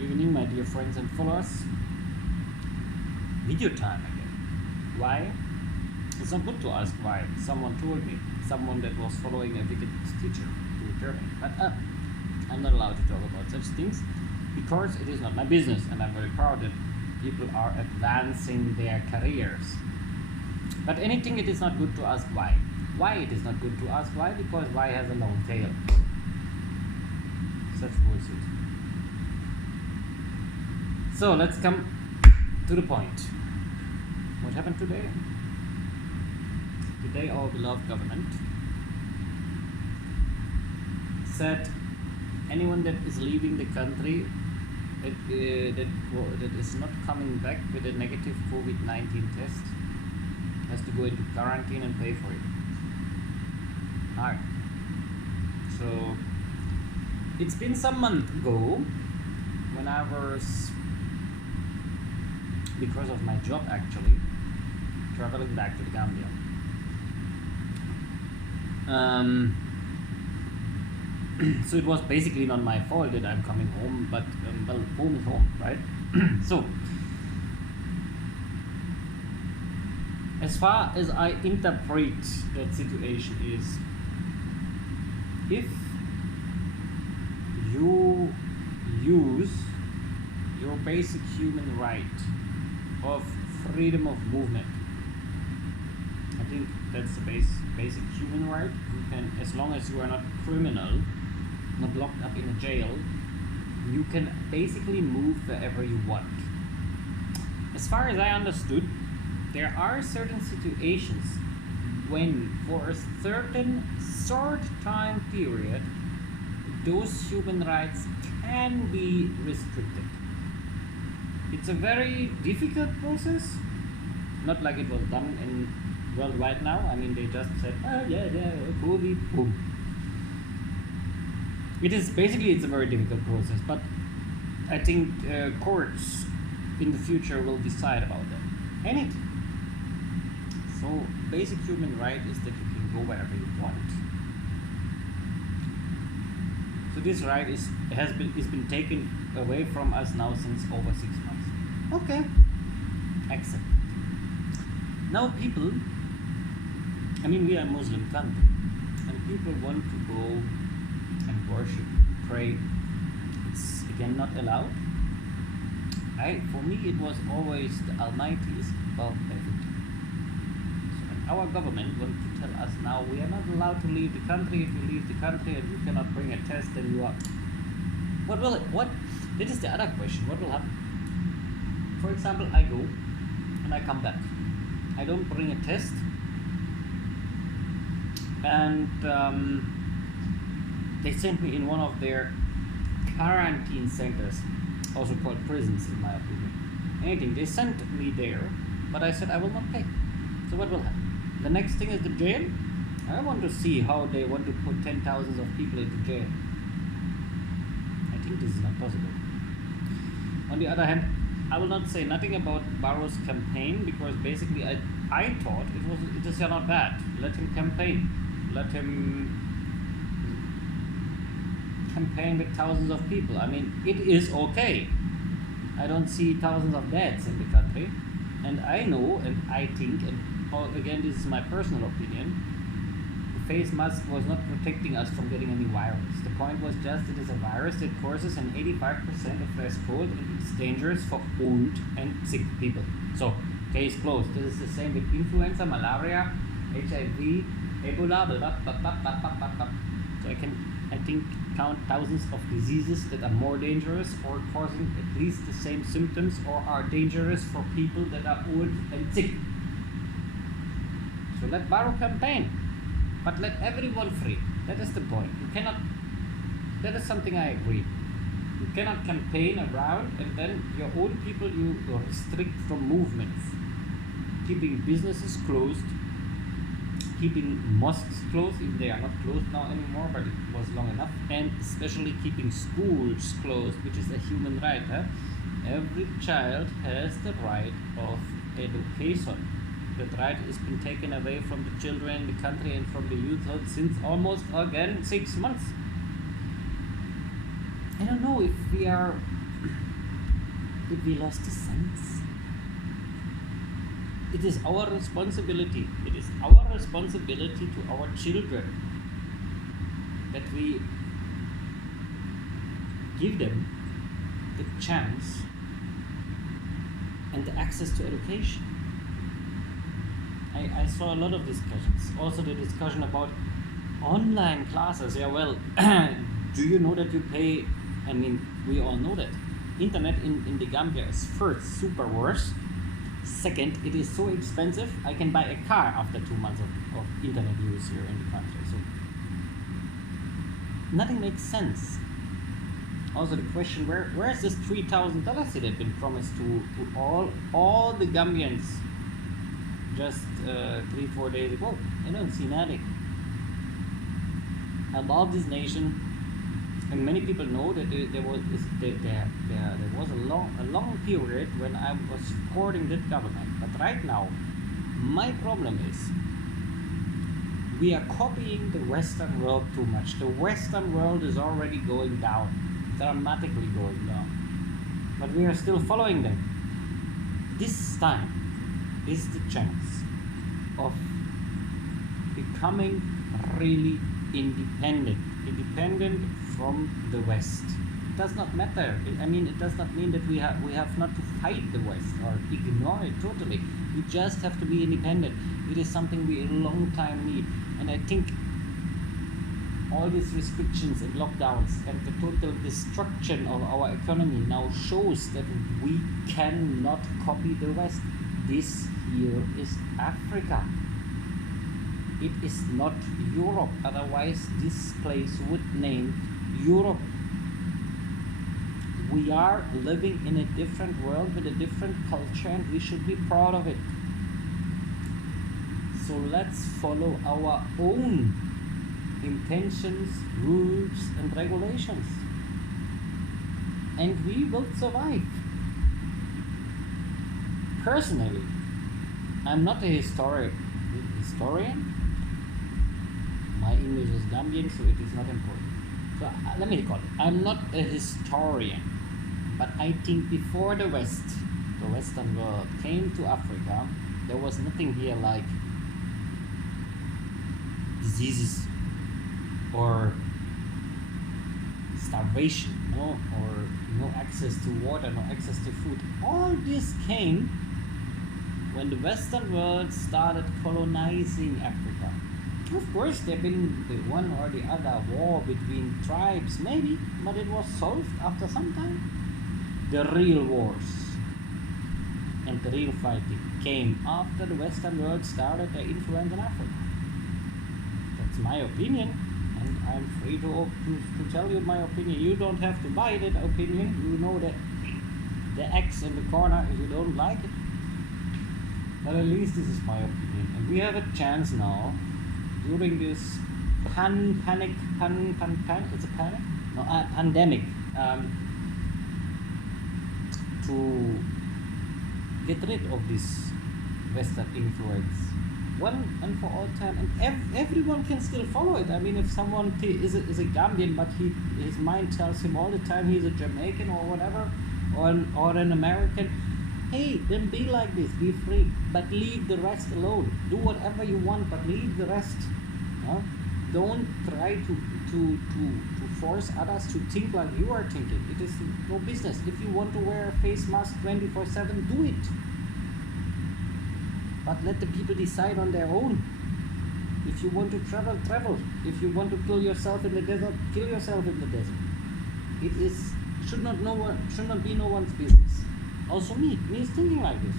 Good evening, my dear friends and followers. Video time again. Why? It's not good to ask why. Someone told me. Someone that was following a wicked teacher to Germany. But I'm not allowed to talk about such things because it is not my business, and I'm very proud that people are advancing their careers. But anything, it is not good to ask why. Why it is not good to ask why? Because why has a long tail. Such bullshit. So let's come to the point. What happened today? Today our beloved government said anyone that is leaving the country that is not coming back with a negative Covid19 test has to go into quarantine and pay for it. Alright. So it's been some month ago when I was, because of my job actually, traveling back to the Gambia. So it was basically not my fault that I'm coming home, but well, home is home, right? So as far as I interpret that situation is, if you use your basic human right of freedom of movement, I think that's the basic human right. You can, as long as you are not a criminal, not locked up in a jail, you can basically move wherever you want. As far as I understood, there are certain situations when, for a certain short time period, those human rights can be restricted. It's a very difficult process, not like it was done in worldwide now. I mean, they just said, oh yeah, COVID, boom. It's a very difficult process, but I think courts in the future will decide about that. Anything. So basic human right is that you can go wherever you want. So this right is been taken away from us now since over 6 months. Okay, accept. Now people, I mean, we are a Muslim country, and people want to go and worship, pray. It's again not allowed. For me, it was always the Almighty is above everything. So our government wants to tell us now we are not allowed to leave the country. If you leave the country and you cannot bring a test, then you are. What? That is the other question. What will happen? For example, I go and I come back. I don't bring a test, and they sent me in one of their quarantine centers, also called prisons in my opinion. Anything, they sent me there, but I said I will not pay. So what will happen? The next thing is the jail. I want to see how they want to put 10,000s of people into jail. I think this is not possible. On the other hand, I will not say nothing about Barrow's campaign, because basically I thought it is not bad. Let him campaign. Let him campaign with thousands of people. I mean, it is okay. I don't see thousands of deaths in the country, and I know, and I think, and again, this is my personal opinion, the face mask was not protecting us from getting any virus. The point was just it is a virus that causes an 85% of less cold, and it's dangerous for old and sick people. So, case closed. This is the same with influenza, malaria, HIV, Ebola, blah, blah, blah, blah, blah, blah, blah. So I think count thousands of diseases that are more dangerous or causing at least the same symptoms or are dangerous for people that are old and sick. So let Barrow campaign, but let everyone free. That is the point. You cannot, that is something I agree. You cannot campaign around and then your old people you restrict from movements. Keeping businesses closed, keeping mosques closed, if they are not closed now anymore, but it was long enough, and especially keeping schools closed, which is a human right. Every child has the right of education. That right has been taken away from the children in the country and from the youth since almost again 6 months. I don't know if we are Did we lost the sense? It is our responsibility. It is our responsibility to our children that we give them the chance and the access to education. I saw a lot of discussions. Also the discussion about online classes. Yeah, well, do you know that you pay, I mean, we all know that. Internet in the Gambia is first super worse. Second, it is so expensive, I can buy a car after 2 months of internet use here in the country. So nothing makes sense. Also the question, where is this $3,000 that had been promised to all the Gambians just 3-4 days ago? I don't see nothing. I love this nation, and many people know that there was a long period when I was supporting that government. But right now, my problem is we are copying the Western world too much. The Western world is already going down, dramatically going down, but we are still following them. This time is the chance of becoming really independent from the West. It does not matter. It does not mean that we have not to fight the West or ignore it totally. We just have to be independent. It is something we a long time need, and I think all these restrictions and lockdowns and the total destruction of our economy now shows that we cannot copy the West. This here is Africa. It is not Europe, otherwise this place would name Europe. We are living in a different world with a different culture, and we should be proud of it. So let's follow our own intentions, rules and regulations, and we will survive. Personally, I'm not a historian. My English is Gambian, so it is not important. So let me call it. I'm not a historian, but I think before the Western world came to Africa, there was nothing here like diseases or starvation, or no access to water, no access to food. All this came when the Western world started colonizing Africa. Of course, there have been the one or the other war between tribes, maybe, but it was solved after some time. The real wars and the real fighting came after the Western world started their influence in Africa. That's my opinion, and I'm free to tell you my opinion. You don't have to buy that opinion. You know that the X in the corner if you don't like it. But at least this is my opinion, and we have a chance now during this pandemic to get rid of this Western influence one and for all time, and everyone can still follow it. I mean, if someone is a Gambian, but his mind tells him all the time he's a Jamaican or whatever, or an American, hey, then be like this, be free, but leave the rest alone. Do whatever you want, but leave the rest. Don't try to force others to think like you are thinking. It is no business. If you want to wear a face mask 24/7, do it. But let the people decide on their own. If you want to travel, travel. If you want to kill yourself in the desert, kill yourself in the desert. It should not be no one's business. Also me is thinking like this.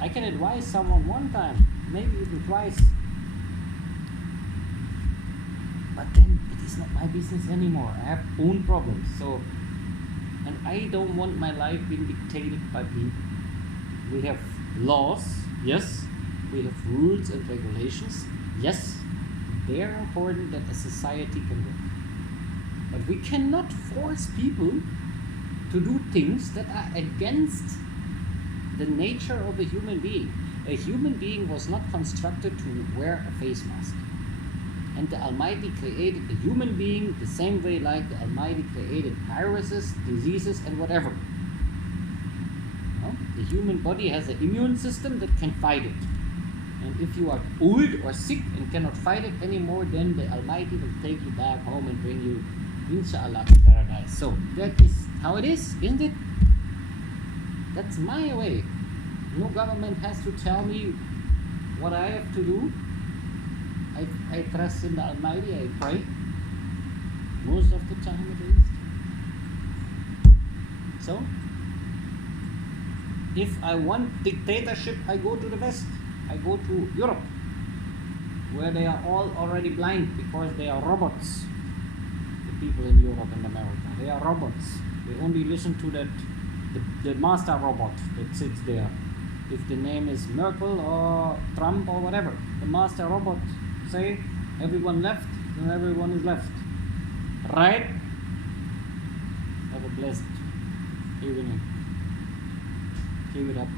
I can advise someone one time, maybe even twice, but then it is not my business anymore. I have own problems. So, and I don't want my life being dictated by people. We have laws, yes. We have rules and regulations, yes. They are important that a society can work. But we cannot force people to do things that are against the nature of a human being. A human being was not constructed to wear a face mask. And the Almighty created a human being the same way like the Almighty created viruses, diseases, and whatever. No? The human body has an immune system that can fight it. And if you are old or sick and cannot fight it anymore, then the Almighty will take you back home and bring you, inshallah, to paradise. So that is how it is, isn't it? That's my way. No government has to tell me what I have to do. I trust in the Almighty, I pray. Most of the time at least. So, if I want dictatorship, I go to the West. I go to Europe, where they are all already blind because they are robots. The people in Europe and America, they are robots. They only listen to the master robot that sits there. If the name is Merkel or Trump or whatever, the master robot say everyone left, then everyone is left. Right? Have a blessed evening. Keep it up.